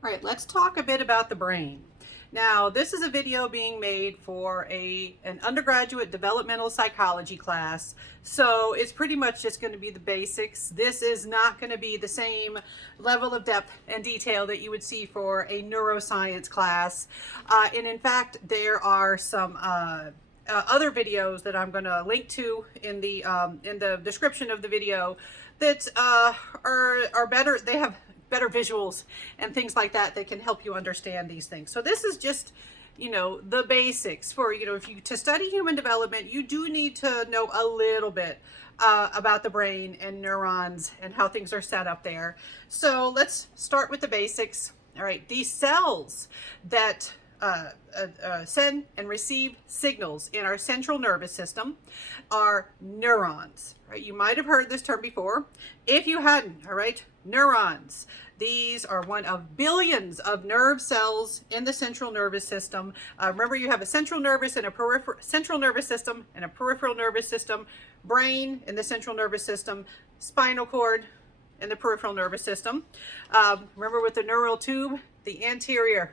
All right, let's talk a bit about the brain. Now, this is a video being made for an undergraduate developmental psychology class, so it's pretty much just going to be the basics. This is not going to be the same level of depth and detail that you would see for a neuroscience class. And in fact, there are some other videos that I'm going to link to in the description of the video that are better. They have better visuals and things like that that can help you understand these things. So this is just, the basics for, if you to study human development, you do need to know a little bit about the brain and neurons and how things are set up there. So let's start with the basics. All right, these cells that send and receive signals in our central nervous system are neurons. Right? You might have heard this term before. If you hadn't, all right, neurons. These are one of billions of nerve cells in the central nervous system. Remember, you have a central nervous and a central nervous system and a peripheral nervous system, brain in the central nervous system, spinal cord in the peripheral nervous system. Remember with the neural tube, the anterior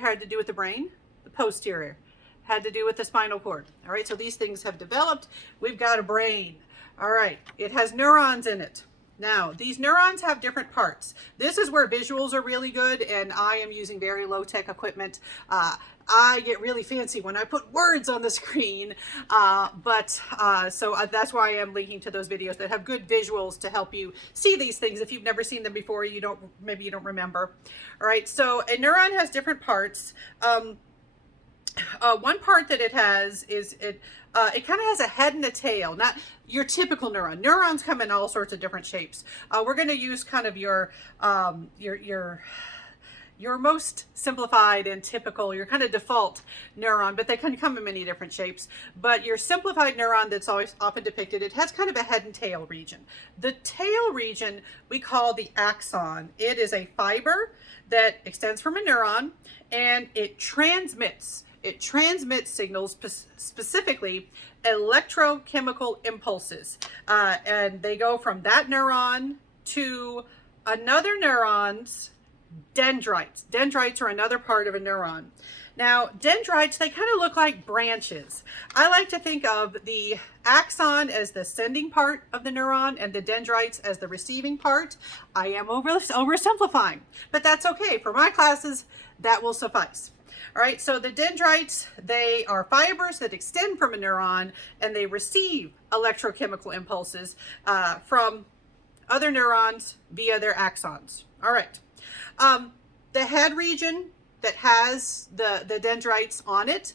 had to do with the brain, the posterior had to do with the spinal cord. All right, so these things have developed. We've got a brain. All right, it has neurons in it. Now, these neurons have different parts. This is where visuals are really good, and I am using very low-tech equipment. I get really fancy when I put words on the screen, so that's why I am linking to those videos that have good visuals to help you see these things. If you've never seen them before, maybe you don't remember. All right, so a neuron has different parts. One part that it has is it kind of has a head and a tail, not your typical neuron. Neurons come in all sorts of different shapes. We're going to use kind of your most simplified and typical, your kind of default neuron, but they can come in many different shapes. But your simplified neuron that's always often depicted, it has kind of a head and tail region. The tail region we call the axon. It is a fiber that extends from a neuron, and it transmits signals, specifically electrochemical impulses. And they go from that neuron to another neuron's dendrites. Dendrites are another part of a neuron. Now, dendrites, they kind of look like branches. I like to think of the axon as the sending part of the neuron and the dendrites as the receiving part. I am oversimplifying, but that's okay. For my classes, that will suffice. All right, so the dendrites, they are fibers that extend from a neuron, and they receive electrochemical impulses from other neurons via their axons. All right. The head region that has the dendrites on it,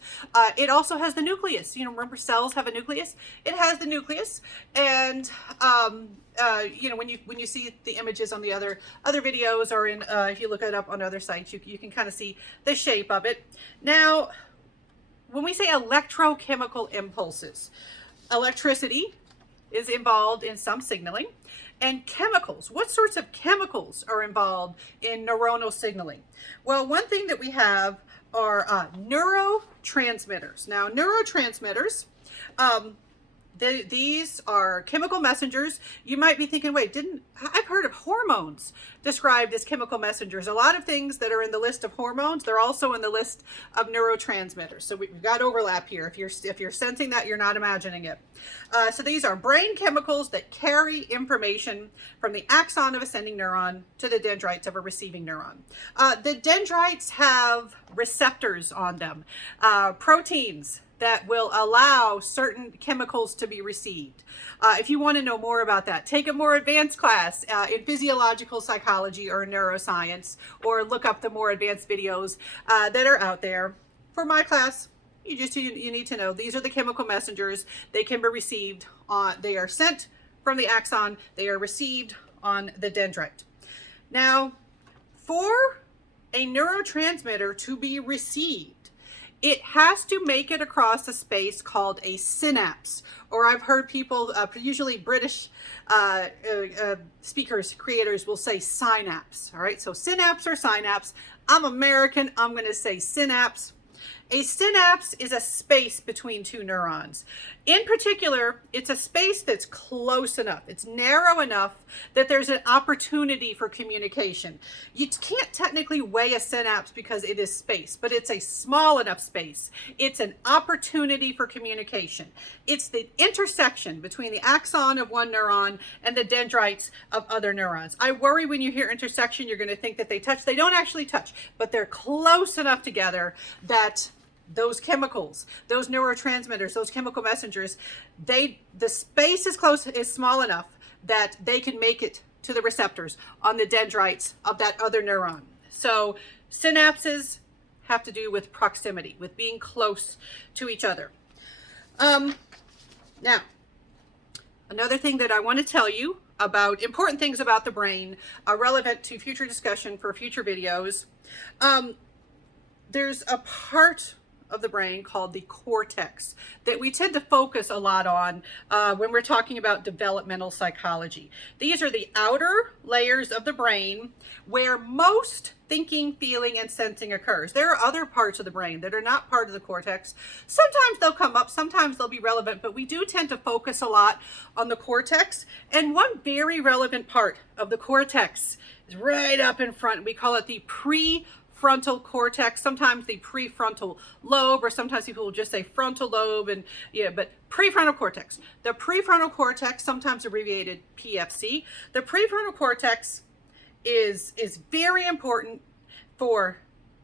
it also has the nucleus. Remember cells have a nucleus? It has the nucleus, and when you see the images on the other videos, or if you look it up on other sites, you can kind of see the shape of it. Now, when we say electrochemical impulses, electricity is involved in some signaling, and chemicals. What sorts of chemicals are involved in neuronal signaling? Well, one thing that we have are neurotransmitters. Now, neurotransmitters, these are chemical messengers. You might be thinking, wait, I've heard of hormones described as chemical messengers. A lot of things that are in the list of hormones, they're also in the list of neurotransmitters. So we've got overlap here. If you're sensing that, you're not imagining it. So these are brain chemicals that carry information from the axon of a sending neuron to the dendrites of a receiving neuron. The dendrites have receptors on them, proteins that will allow certain chemicals to be received. If you want to know more about that, take a more advanced class in physiological psychology or neuroscience, or look up the more advanced videos that are out there. For my class, you need to know these are the chemical messengers. They can be received they are sent from the axon, they are received on the dendrite. Now, for a neurotransmitter to be received, it has to make it across a space called a synapse, or I've heard people, usually British speakers, creators will say synapse. All right, so synapse or synapse. I'm American, I'm going to say synapse. A synapse is a space between two neurons. In particular, it's a space that's close enough, it's narrow enough that there's an opportunity for communication. You can't technically weigh a synapse because it is space, but it's a small enough space. It's an opportunity for communication. It's the intersection between the axon of one neuron and the dendrites of other neurons. I worry when you hear intersection, you're going to think that they touch. They don't actually touch, but they're close enough together that those chemicals, those neurotransmitters, those chemical messengers, the space is small enough that they can make it to the receptors on the dendrites of that other neuron. So synapses have to do with proximity, with being close to each other. Now, another thing that I want to tell you about, important things about the brain are relevant to future discussion for future videos. There's a part of the brain called the cortex that we tend to focus a lot on when we're talking about developmental psychology. These are the outer layers of the brain where most thinking, feeling, and sensing occurs. There are other parts of the brain that are not part of the cortex. Sometimes they'll come up, sometimes they'll be relevant, but we do tend to focus a lot on the cortex. And one very relevant part of the cortex is right up in front. We call it the prefrontal cortex, sometimes the prefrontal lobe, or sometimes people will just say frontal lobe, and but prefrontal cortex. The prefrontal cortex, sometimes abbreviated PFC. The prefrontal cortex is very important for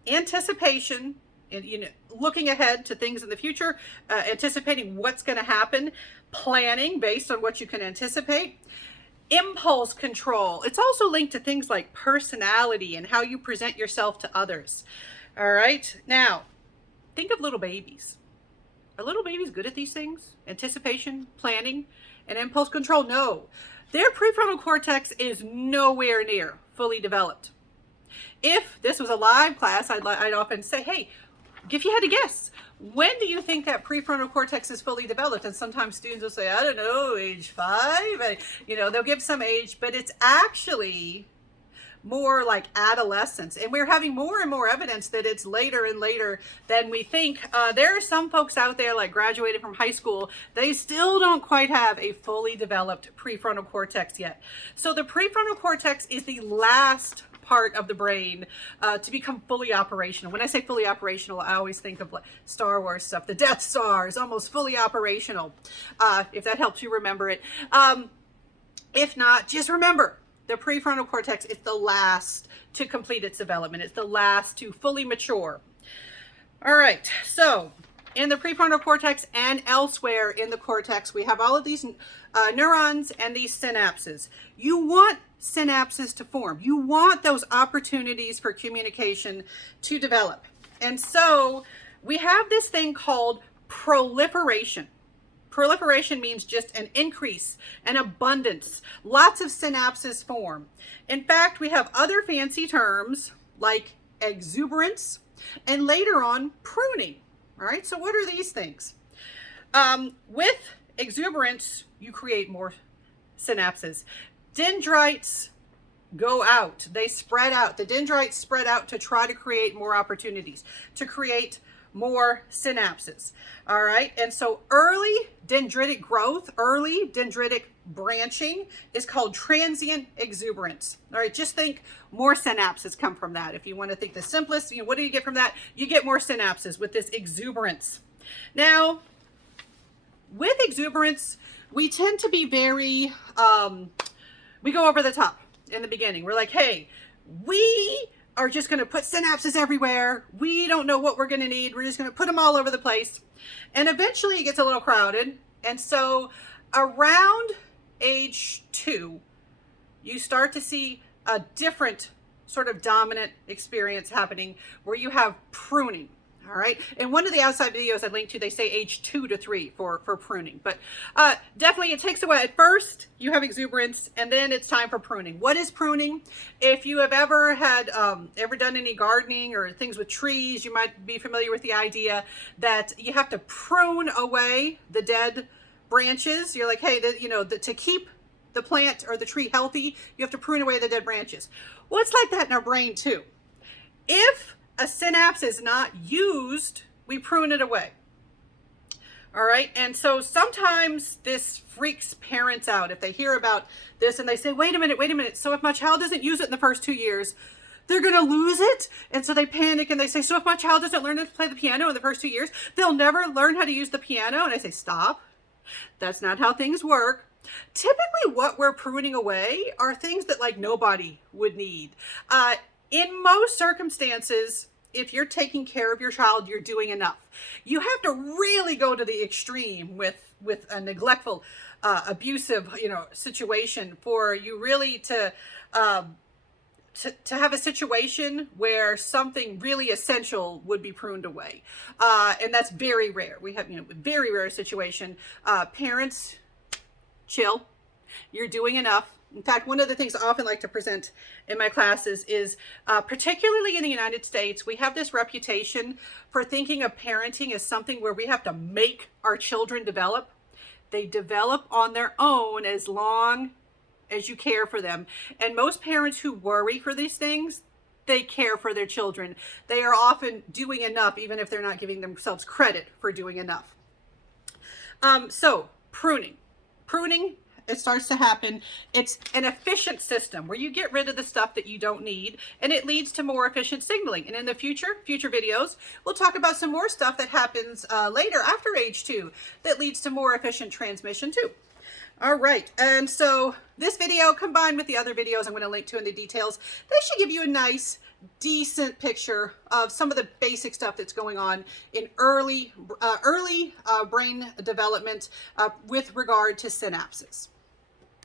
anticipation and looking ahead to things in the future, anticipating what's going to happen, planning based on what you can anticipate. Impulse control. It's also linked to things like personality and how you present yourself to others. All right. Now, think of little babies. Are little babies good at these things? Anticipation, planning, and impulse control? No. Their prefrontal cortex is nowhere near fully developed. If this was a live class, I'd often say, hey, if you had to guess, when do you think that prefrontal cortex is fully developed? And sometimes students will say, I don't know, age 5. They'll give some age, but it's actually more like adolescence. And we're having more and more evidence that it's later and later than we think. There are some folks out there like graduated from high school, they still don't quite have a fully developed prefrontal cortex yet. So the prefrontal cortex is the last part of the brain to become fully operational. When I say fully operational, I always think of like Star Wars stuff. The Death Star is almost fully operational, if that helps you remember it. If not, just remember, the prefrontal cortex is the last to complete its development. It's the last to fully mature. All right, so in the prefrontal cortex and elsewhere in the cortex, we have all of these neurons and these synapses. You want synapses to form. You want those opportunities for communication to develop. And so we have this thing called proliferation. Proliferation means just an increase, an abundance. Lots of synapses form. In fact, we have other fancy terms like exuberance and later on pruning. All right, so what are these things? With exuberance, you create more synapses. Dendrites go out, they spread out. The dendrites spread out to try to create more opportunities, to create more synapses. All right, and so early dendritic growth, early dendritic branching is called transient exuberance. All right, just think more synapses come from that. If you want to think the simplest, what do you get from that? You get more synapses with this exuberance. Now, with exuberance, we tend to be very, we go over the top in the beginning. We're like, hey, we are just going to put synapses everywhere. We don't know what we're going to need. We're just going to put them all over the place. And eventually it gets a little crowded. And so around age 2, you start to see a different sort of dominant experience happening where you have pruning. All right. And one of the outside videos I linked to, they say age 2 to 3 for pruning. But definitely it takes away. At first, you have exuberance, and then it's time for pruning. What is pruning? If you have ever done any gardening or things with trees, you might be familiar with the idea that you have to prune away the dead branches. You're like, hey, to keep the plant or the tree healthy, you have to prune away the dead branches. Well, it's like that in our brain too. If a synapse is not used we prune it away. All right, and so sometimes this freaks parents out if they hear about this and they say, wait a minute, so if my child doesn't use it in the first 2 years, they're gonna lose it? And so they panic and they say, so if my child doesn't learn to play the piano in the first 2 years, they'll never learn how to use the piano? And I say, stop, that's not how things work. Typically what we're pruning away are things that like nobody would need. In most circumstances, if you're taking care of your child, you're doing enough. You have to really go to the extreme with a neglectful, abusive, situation for you really to have a situation where something really essential would be pruned away. And that's very rare. We have, very rare situation. Parents, chill. You're doing enough. In fact, one of the things I often like to present in my classes is, particularly in the United States, we have this reputation for thinking of parenting as something where we have to make our children develop. They develop on their own as long as you care for them. And most parents who worry for these things, they care for their children. They are often doing enough, even if they're not giving themselves credit for doing enough. So pruning. It starts to happen. It's an efficient system where you get rid of the stuff that you don't need, and it leads to more efficient signaling. And in the future videos, we'll talk about some more stuff that happens later after age 2 that leads to more efficient transmission too. All right, and so this video combined with the other videos I'm going to link to in the details, they should give you a nice, decent picture of some of the basic stuff that's going on in early brain development with regard to synapses.